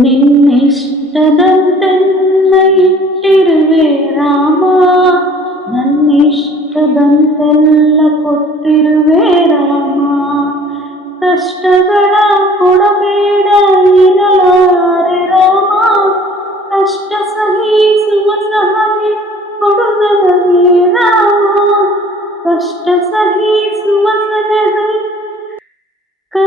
நின்னிஷ்டதந்தெல்லையிட்டிருவே ராமா நன்னிஷ்டதந்தெல்ல கொட்டிருவே ராமா கஷ்டகள குடமேடாயினலாரே ராமா கஷ்ட சகி சும சகி கொடுதலே ராமா கஷ்ட சகி சும சகி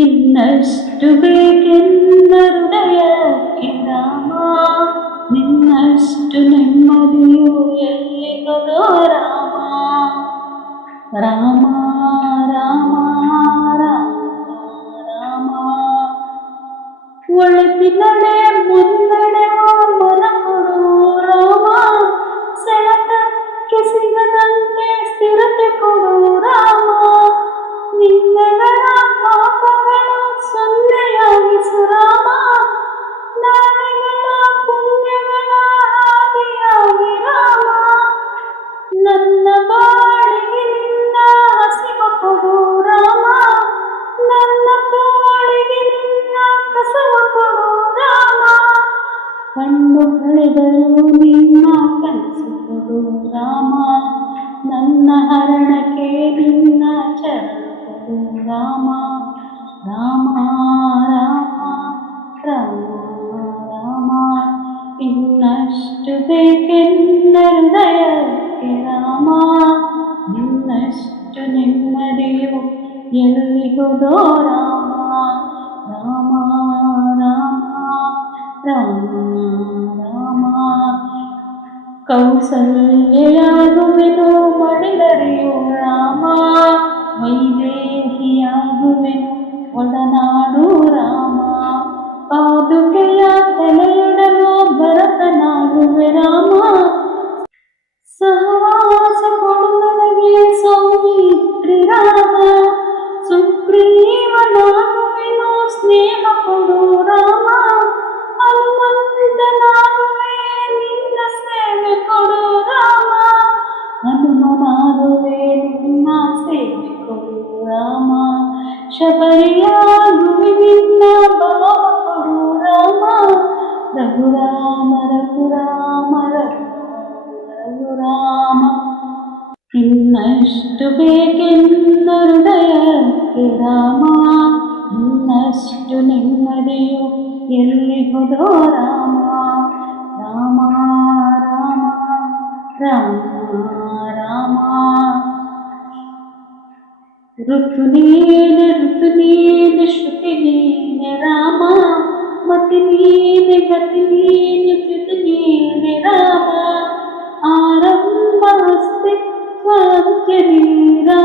ഇന്നു ഹൃദയ നിന്നു നെമ്മതിയോ എല്ലോ രാമ രാമ രാമ രാമ രാമ ഒളിപ്പിനെ മുന്നേ ಕಣ್ಣುಗಳೆದರೂ ನಿನ್ನ ಕನಸುಗಳು ರಾಮ ನನ್ನ ಹರಣಕ್ಕೆ ನಿನ್ನ ಚರಣಗಳು ರಾಮ ರಾಮ ರಾಮ ರಾಮ ರಾಮ ಇನ್ನಷ್ಟು ಬೇಕೆನ್ನಯಕ್ಕೆ ರಾಮ ಇನ್ನಷ್ಟು ನೆಮ್ಮದಿಯು ಎಲ್ಲಿಗೋದೋ ಸಲೆಯಾಗುವೆನೋ ಒಡಿದರೆಯೋ ರಾಮ ವೈದೇಹಿಯಾಗುವೆನು ಒಡನಾಡು ರಾಮ ಪಾದುಕೆಯ ತಲೆಯಿಡಲು ಭರತನಾಗುವೆ ರಾಮ ಸಹವಾಸ ಮಾಡ ಸೌಮಿತ್ರಿ ರಾಮ ಸುಪ್ರೀವನಾಗುವೆನೋ ಸ್ನೇಹ ಕೊಡು Raghurama, Raghurama, Raghurama. Innashtuve kinnarudaya kirama, Innashtu nimmadiyo yellihudo Rama. Rama, Rama, Rama, Rama. Rukunin, Rukunin, Shukunin, Rama, Matinin, आरंभ मस्ते शरीरा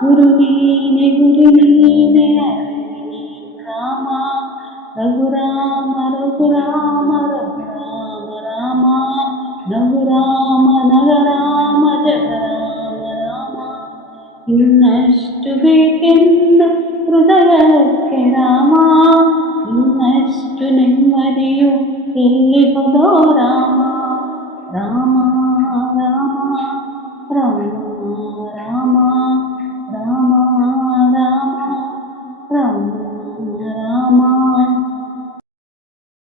குருவீன குருவீன ராமா ரகுராம ரகுராம ராம ராமா நகுராம நகராம ஜகராம ராமா இன்னஷ்டு பேக்கெந்த ಹೃದಯಕ್ಕೆ ರಾಮ ಇನ್ನಷ್ಟು ನೆಮ್ಮದಿಯು ಎಲ್ಲಿ ಹೋದೋ ರಾಮ ರಾಮ ರಾಮ ರಾಮ